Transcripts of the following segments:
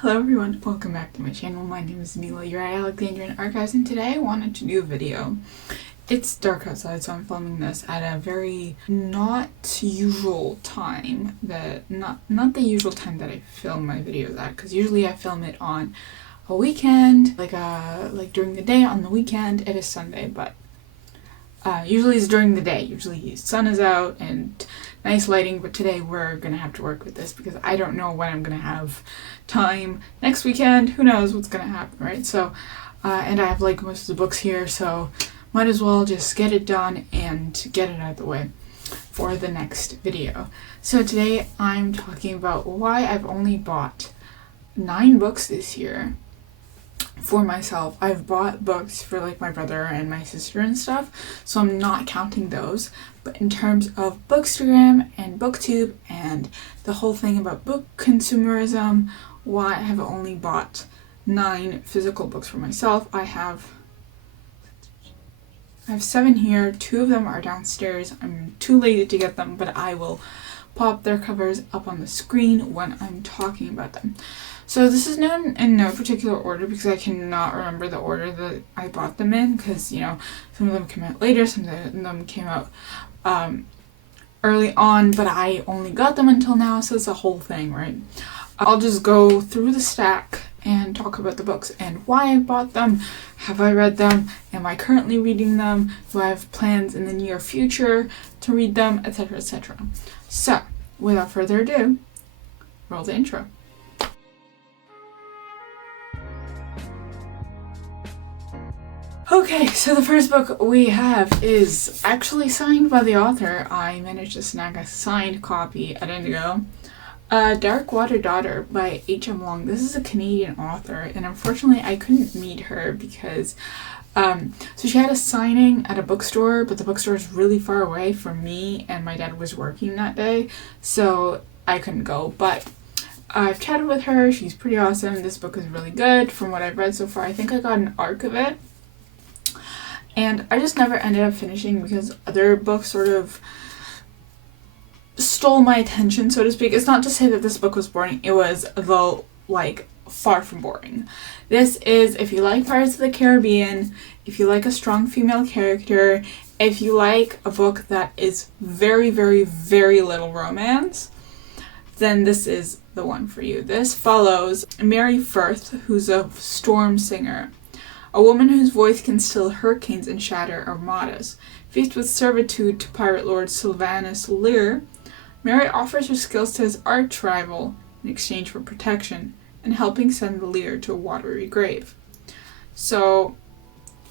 Hello everyone, welcome back to my channel. My name is Mila, your Alexandrian Archives, and today I wanted to do a video. It's dark outside, so I'm filming this at a very not usual time, not the usual time that I film my videos at, because usually I film it on a weekend, like during the day on the weekend. It is Sunday, but usually it's during the day. Usually the sun is out and nice lighting, but today we're gonna have to work with this because I don't know when I'm gonna have time next weekend. Who knows what's gonna happen, right? So and I have like most of the books here, so might as well just get it done and get it out of the way for the next video. So today I'm talking about why I've only bought 9 books this year for myself. I've bought books for like my brother and my sister and stuff, so I'm not counting those. But in terms of Bookstagram and BookTube and the whole thing about book consumerism, why I have only bought 9 physical books for myself. I have 7 here. 2 of them are downstairs. I'm too lazy to get them, but I will pop their covers up on the screen when I'm talking about them. So this is known in no particular order because I cannot remember the order that I bought them in, because, you know, some of them came out later, some of them came out early on, but I only got them until now, so it's a whole thing, right? I'll just go through the stack and talk about the books and why I bought them. Have I read them? Am I currently reading them? Do I have plans in the near future to read them, etc., etc.? So, without further ado, roll the intro. Okay, so the first book we have is actually signed by the author. I managed to snag a signed copy at Indigo. Dark Water Daughter by H.M. Long. This is a Canadian author, and unfortunately I couldn't meet her because so she had a signing at a bookstore, but the bookstore is really far away from me and my dad was working that day, so I couldn't go. But I've chatted with her. She's pretty awesome. This book is really good from what I've read so far. I think I got an arc of it, and I just never ended up finishing because other books sort of stole my attention, so to speak. It's not to say that this book was boring. It was, though, like, far from boring. This is, if you like Pirates of the Caribbean, if you like a strong female character, if you like a book that is very, very, very little romance, then this is the one for you. This follows Mary Firth, who's a storm singer, a woman whose voice can still hurricanes and shatter armadas. Faced with servitude to pirate lord Sylvanus Lear, Mary offers her skills to his arch rival in exchange for protection and helping send Lear to a watery grave. So,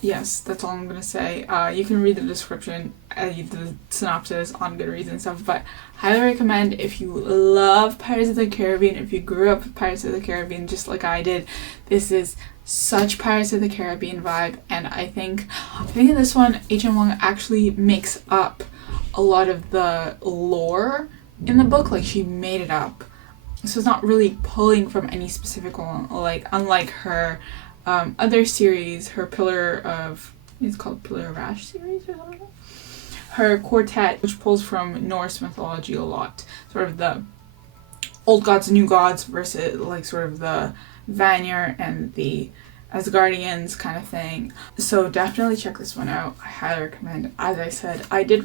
yes, that's all I'm going to say. You can read the description, the synopsis on Goodreads and stuff, but highly recommend if you love Pirates of the Caribbean, if you grew up with Pirates of the Caribbean just like I did. This is such Pirates of the Caribbean vibe, and I think in this one, H.M. Long actually makes up a lot of the lore in the book. Like, she made it up, so it's not really pulling from any specific one, like unlike her other series, her it's called Pillar of Ash series or something. Her quartet, which pulls from Norse mythology a lot, sort of the old gods, new gods versus like sort of the Vanir and the Asgardians kind of thing. So definitely check this one out. I highly recommend. As I said, I did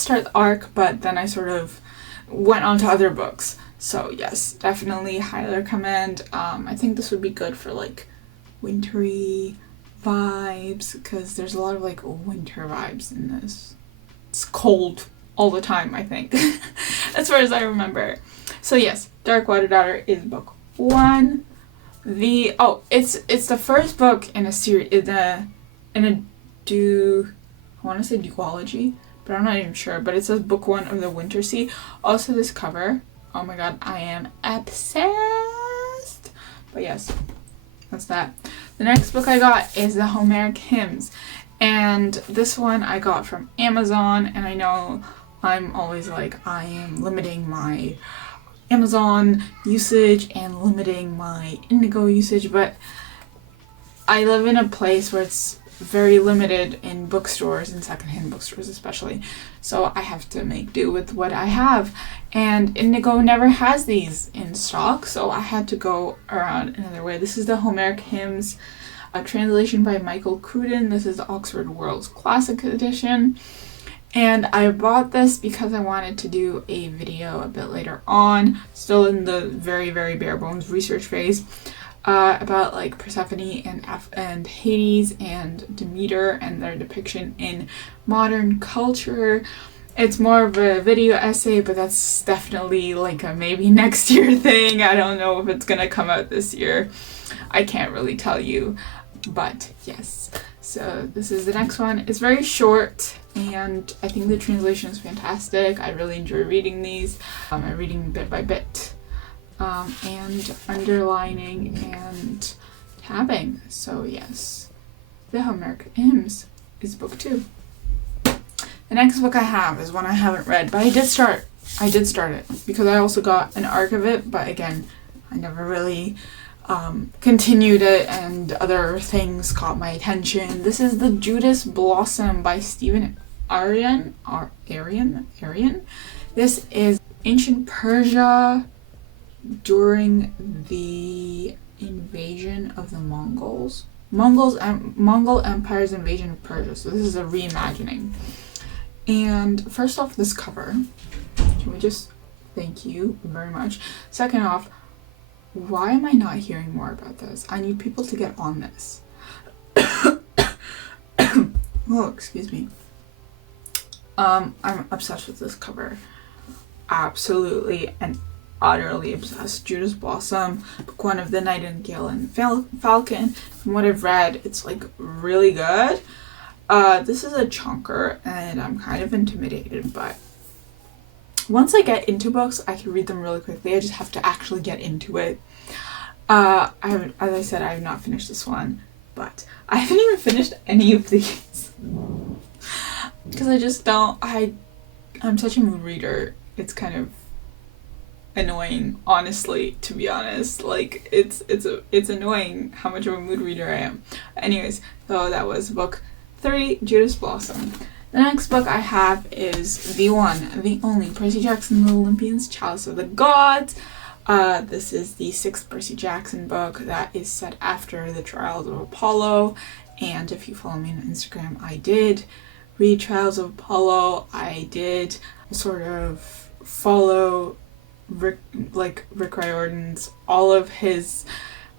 start the arc, but then I sort of went on to other books. So yes, definitely highly recommend. I think this would be good for like wintry vibes, because there's a lot of like winter vibes in this. It's cold all the time, I think, as far as I remember. So yes, Dark Water Daughter is book 1. It's the first book in a series, I want to say duology, but I'm not even sure, but it says book 1 of the Winter Sea. Also, this cover, oh my god, I am obsessed. But yes, that's that. The next book I got is the Homeric Hymns, and this one I got from Amazon, and I know I'm always like, I am limiting my Amazon usage and limiting my Indigo usage, but I live in a place where it's very limited in bookstores and secondhand bookstores especially. So I have to make do with what I have. And Indigo never has these in stock, so I had to go around another way. This is the Homeric Hymns, a translation by Michael Cruden. This is the Oxford World's Classic Edition. And I bought this because I wanted to do a video a bit later on, still in the very, very bare bones research phase, about like Persephone and Hades and Demeter and their depiction in modern culture. It's more of a video essay, but that's definitely like a maybe next year thing. I don't know if it's gonna come out this year. I can't really tell you, but yes. So this is the next one. It's very short, and I think the translation is fantastic. I really enjoy reading these. I'm reading bit by bit, and underlining and tabbing. So yes, the Homeric Hymns is book 2. The next book I have is one I haven't read, but I did start it because I also got an arc of it, but again, I never really continued it, and other things caught my attention. This is the Judas Blossom by Stephen Arian. This is ancient Persia during the invasion of the Mongol Empire's invasion of Persia. So this is a reimagining. And first off, this cover. Can we just thank you very much? Second off, why am I not hearing more about this? I need people to get on this. Oh, excuse me. I'm obsessed with this cover. Absolutely and utterly obsessed. Judas Blossom, book 1 of The Nightingale and Falcon. From what I've read, it's like really good. This is a chunker, and I'm kind of intimidated, but once I get into books, I can read them really quickly. I just have to actually get into it. As I said, I have not finished this one, but I haven't even finished any of these because I just don't. I'm such a mood reader. It's kind of annoying, honestly, to be honest. Like it's annoying how much of a mood reader I am. Anyways, so that was book 3, Judas Blossom. The next book I have is the one, the only, Percy Jackson and the Olympians, Chalice of the Gods. This is the 6th Percy Jackson book that is set after the Trials of Apollo. And if you follow me on Instagram, I did read Trials of Apollo. I did sort of follow Rick Riordan's, all of his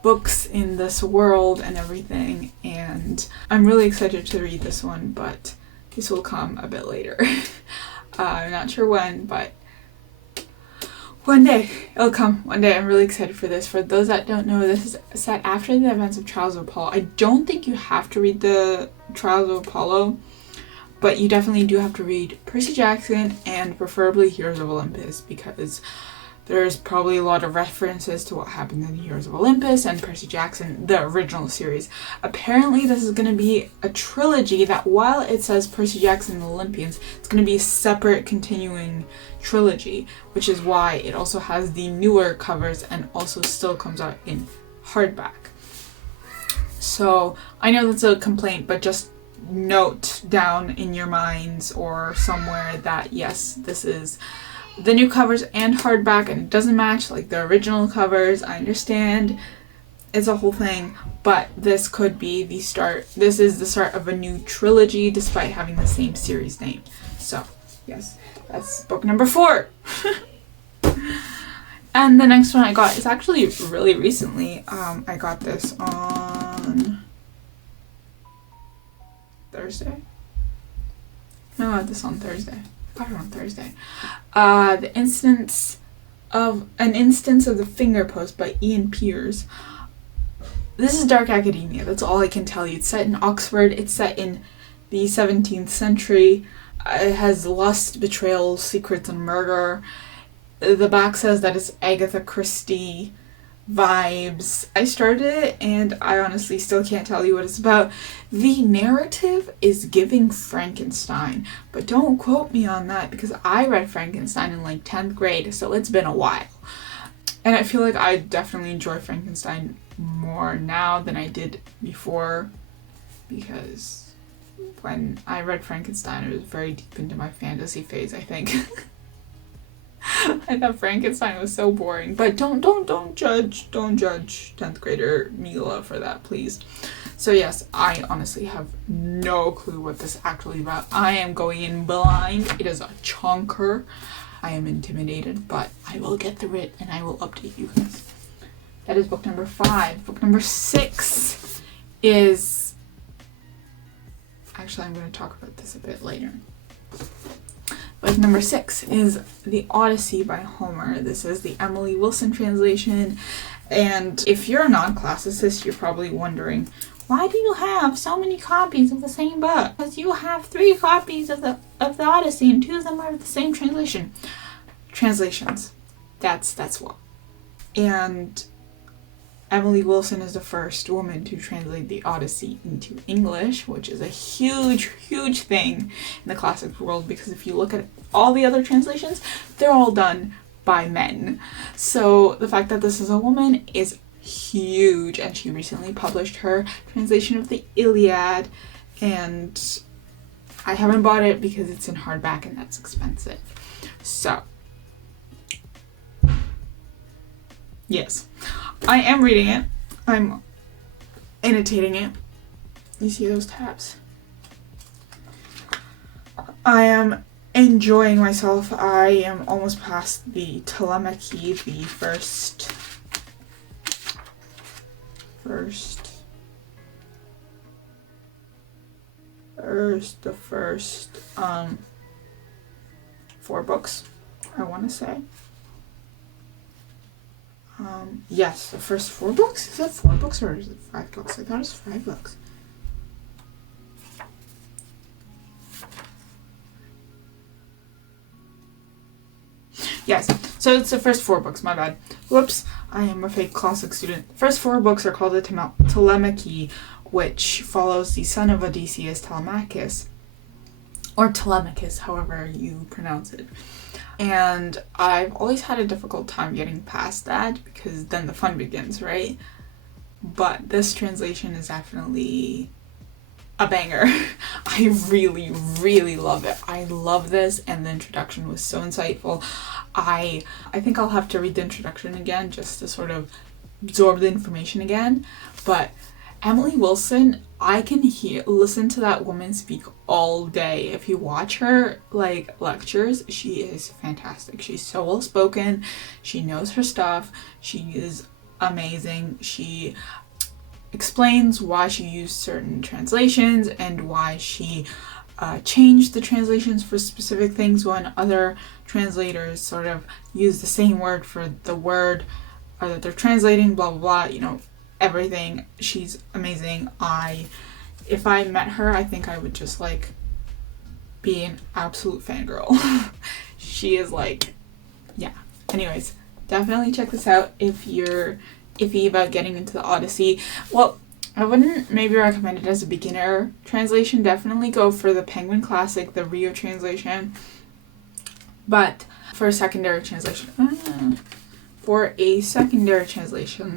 books in this world and everything. And I'm really excited to read this one, but this will come a bit later. I'm not sure when, but one day. It'll come one day. I'm really excited for this. For those that don't know, this is set after the events of Trials of Apollo. I don't think you have to read the Trials of Apollo, but you definitely do have to read Percy Jackson and preferably Heroes of Olympus, because there's probably a lot of references to what happened in Heroes of Olympus and Percy Jackson, the original series. Apparently this is going to be a trilogy that, while it says Percy Jackson and the Olympians, it's going to be a separate continuing trilogy, which is why it also has the newer covers and also still comes out in hardback. So I know that's a complaint, but just note down in your minds or somewhere that yes, this is the new covers and hardback, and it doesn't match like the original covers. I understand it's a whole thing, but this could be the start. This is the start of a new trilogy despite having the same series name. So yes, that's book number 4. And the next one I got is actually really recently. I got this on Thursday. No, I got this on Thursday. I got it on Thursday. An instance of the Finger Post by Ian Pearce. This is dark academia. That's all I can tell you. It's set in Oxford. It's set in the 17th century. It has lust, betrayal, secrets, and murder. The back says that it's Agatha Christie vibes. I started it and I honestly still can't tell you what it's about. The narrative is giving Frankenstein, but don't quote me on that because I read Frankenstein in like 10th grade, so it's been a while. And I feel like I definitely enjoy Frankenstein more now than I did before because when I read Frankenstein, it was very deep into my fantasy phase, I think. I thought Frankenstein was so boring, but don't judge 10th grader Mila for that, please. So yes, I honestly have no clue what this is actually about. I am going in blind. It is a chonker. I am intimidated, but I will get through it and I will update you guys. That is book number 5. Book number 6 is... Actually, I'm going to talk about this a bit later. Book number 6 is The Odyssey by Homer. This is the Emily Wilson translation. And if you're a non-classicist, you're probably wondering, why do you have so many copies of the same book? Because you have 3 copies of the Odyssey and 2 of them are the same translation. Translations. That's what. And Emily Wilson is the first woman to translate the Odyssey into English, which is a huge thing in the classics world, because if you look at all the other translations, they're all done by men. So the fact that this is a woman is huge, and she recently published her translation of the Iliad, and I haven't bought it because it's in hardback and that's expensive. So yes, I am reading it. I'm annotating it. You see those tabs? I am enjoying myself. I am almost past the Taiyaki, the first 4 books, I want to say. Yes, the first 4 books? Is that 4 books or is it 5 books? I thought it was 5 books. Yes, so it's the first 4 books, my bad. Whoops, I am a fake classic student. The first 4 books are called the Telemachy, which follows the son of Odysseus, Telemachus, or Telemachus, however you pronounce it. And I've always had a difficult time getting past that, because then the fun begins, right? But this translation is definitely a banger. I really love it. I love this, and the introduction was so insightful. I think I'll have to read the introduction again just to sort of absorb the information again. But Emily Wilson, I can listen to that woman speak all day. If you watch her lectures, she is fantastic. She's so well spoken. She knows her stuff. She is amazing. She explains why she used certain translations and why she changed the translations for specific things when other translators sort of use the same word for the word that they're translating, blah blah blah, everything. She's amazing. If I met her, I think I would just be an absolute fangirl. She is yeah. Anyways, definitely check this out if you're iffy about getting into the Odyssey. Well, I wouldn't maybe recommend it as a beginner translation. Definitely go for the Penguin Classic, the Rio translation. But for a secondary translation,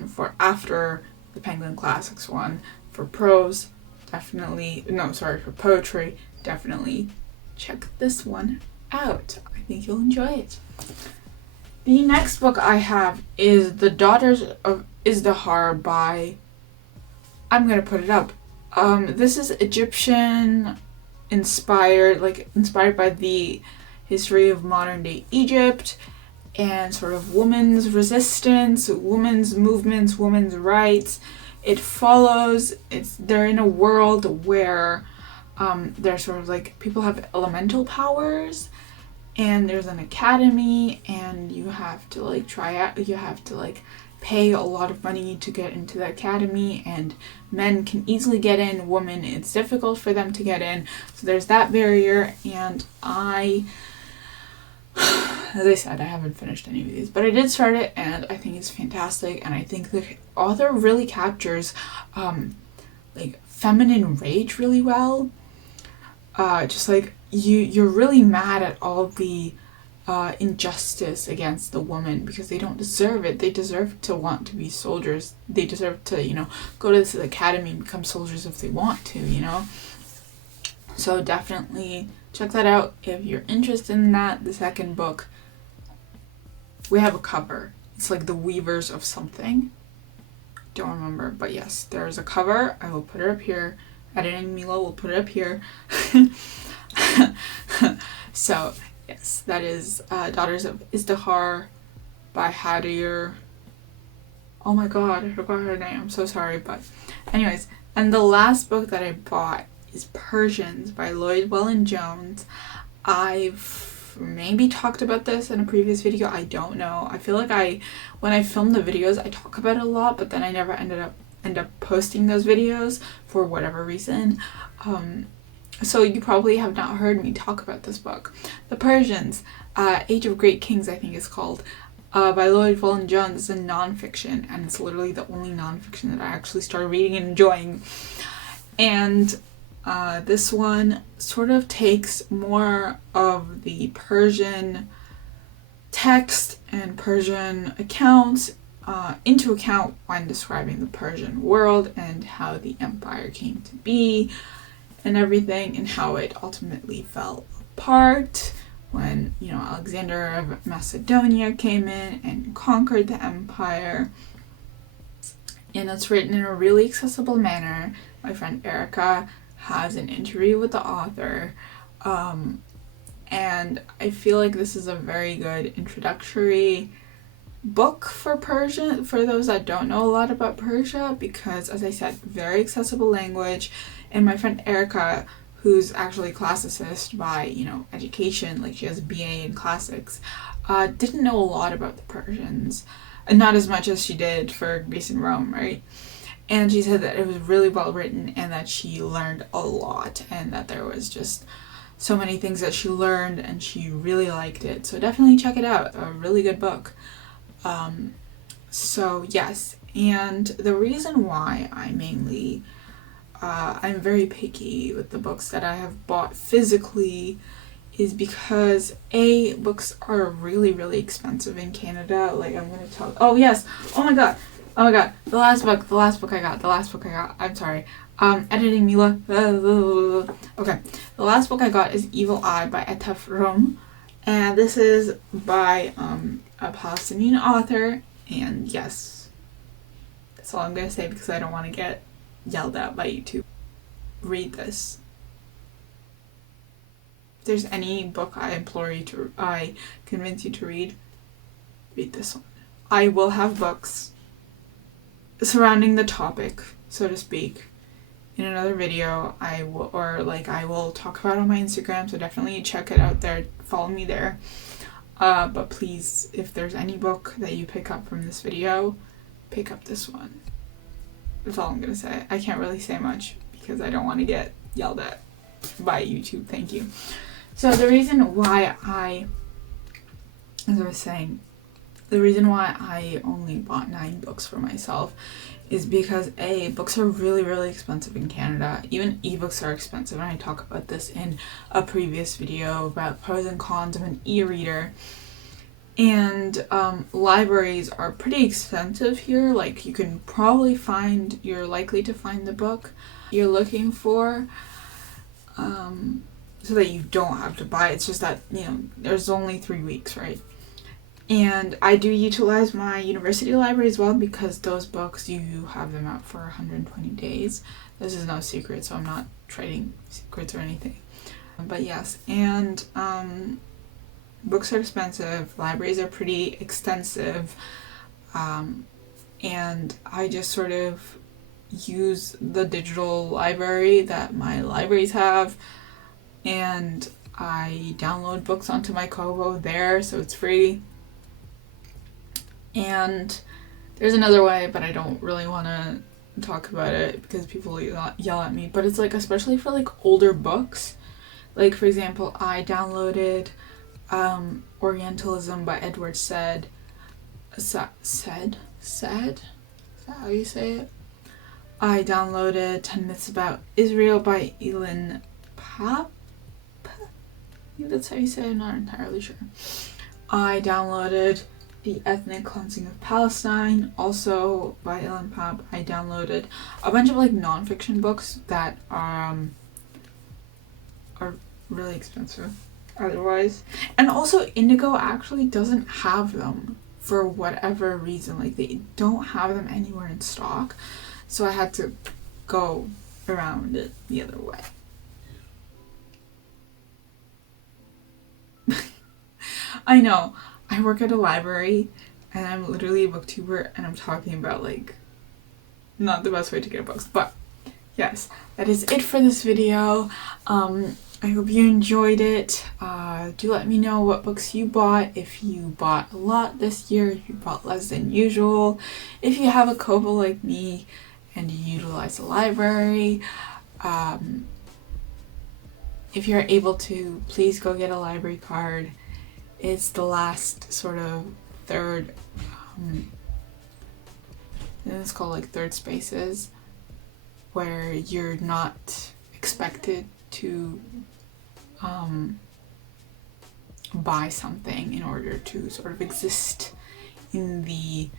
for after the Penguin Classics one, for prose, for poetry, definitely check this one out. I think you'll enjoy it. The next book I have is The Daughters of Ishtar by... I'm going to put it up. This is Egyptian inspired by the history of modern day Egypt and sort of women's resistance, women's movements, women's rights. It follows, they're in a world where they're sort of people have elemental powers, and there's an academy, and you have to try out, you have to pay a lot of money to get into the academy, and men can easily get in, women, it's difficult for them to get in, so there's that barrier. And as I said, I haven't finished any of these, but I did start it, and I think it's fantastic, and I think the author really captures feminine rage really well. You're really mad at all the injustice against the woman, because they don't deserve it. They deserve to want to be soldiers. They deserve to, you know, go to the academy and become soldiers if they want to, you know. So definitely check that out if you're interested in that. The second book, we have a cover. It's like the Weavers of something. Don't remember, but yes, there's a cover. I will put it up here. Editing Mila will put it up here. So yes, that is Daughters of Ishtar by Hadir. Oh my god, I forgot her name. I'm so sorry, but anyways. And the last book that I bought is Persians by Lloyd Welland-Jones. I've maybe talked about this in a previous video. I don't know. I feel like when I film the videos, I talk about it a lot, but then I never end up posting those videos for whatever reason. So you probably have not heard me talk about this book. The Persians, Age of Great Kings, I think it's called, by Lloyd Welland-Jones. It's a nonfiction, and it's literally the only nonfiction that I actually started reading and enjoying. And this one sort of takes more of the Persian text and Persian accounts into account when describing the Persian world and how the empire came to be and everything, and how it ultimately fell apart when, you know, Alexander of Macedonia came in and conquered the empire. And it's written in a really accessible manner. My friend Erica has an interview with the author, and I feel like this is a very good introductory book for Persian, for those that don't know a lot about Persia, because, as I said, very accessible language. And my friend Erica, who's actually a classicist by, you know, education, like she has a BA in classics, didn't know a lot about the Persians, and not as much as she did for Greece and Rome, right? And she said that it was really well written and that she learned a lot, and that there was just so many things that she learned, and she really liked it. So definitely check it out. A really good book. So yes, and the reason why I mainly I'm very picky with the books that I have bought physically is because books are really, really expensive in Canada. Like, I'm gonna tell. Oh yes. Oh my god. The last book I got. I'm sorry. Editing Mila. Okay. The last book I got is Evil Eye by Etaf Rum, and this is by a Palestinian author. And yes, that's all I'm gonna say because I don't want to get yelled at by YouTube. Read this. If there's any book I convince you to read this one. I will have books surrounding the topic, so to speak, in another video. I will talk about it on my Instagram, so definitely check it out there. Follow me there. But please, if there's any book that you pick up from this video, pick up this one. That's all I'm gonna say. I can't really say much because I don't want to get yelled at by YouTube. Thank you. So the reason why I only bought 9 books for myself is because books are really, really expensive in Canada. Even ebooks are expensive, and I talk about this in a previous video about pros and cons of an e-reader. And libraries are pretty expensive here. Like, you're likely to find the book you're looking for, so that you don't have to buy it. It's just that, you know, there's only 3 weeks, right? And I do utilize my university library as well, because those books, you have them out for 120 days. This is no secret, so I'm not trading secrets or anything. But yes, and books are expensive, libraries are pretty extensive, and I just sort of use the digital library that my libraries have, and I download books onto my Kobo there, so it's free. And there's another way, but I don't really want to talk about it because people yell at me. But it's like, especially for like older books, like for example, I downloaded Orientalism by Edward Said. Said? Is that how you say it? I downloaded 10 Myths About Israel by Elin Pop. I think that's how you say it. I'm not entirely sure. I downloaded The Ethnic Cleansing of Palestine, also by Ellen Papp. I downloaded a bunch of like nonfiction books that are really expensive otherwise. And also Indigo actually doesn't have them for whatever reason. Like they don't have them anywhere in stock. So I had to go around it the other way. I know. I work at a library and I'm literally a booktuber and I'm talking about like not the best way to get books, but yes, that is it for this video. I hope you enjoyed it. Do let me know what books you bought, if you bought a lot this year, if you bought less than usual, if you have a Kobo like me and you utilize the library. If you're able to, please go get a library card. It's the last sort of third, it's called like third spaces, where you're not expected to buy something in order to sort of exist in the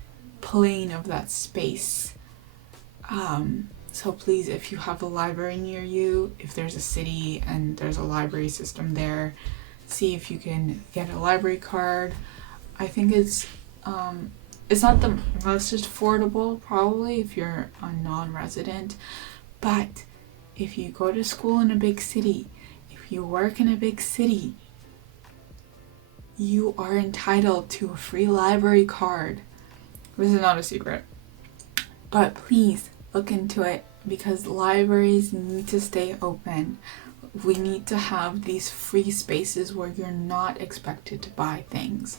plane of that space. So please, if you have a library near you, if there's a city and there's a library system there, see if you can get a library card. I think it's not the most affordable probably if you're a non-resident, but if you go to school in a big city, if you work in a big city, you are entitled to a free library card. This is not a secret, but please look into it because libraries need to stay open. We need to have these free spaces where you're not expected to buy things,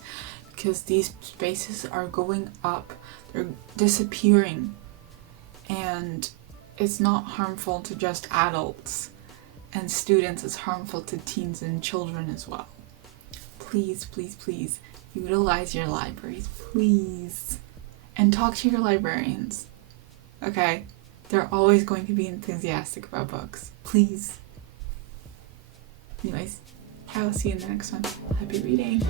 because these spaces are going up, they're disappearing, and it's not harmful to just adults and students, it's harmful to teens and children as well. Please, please, please utilize your libraries, please. And talk to your librarians, okay? They're always going to be enthusiastic about books, please. Anyways, I'll see you in the next one. Happy reading.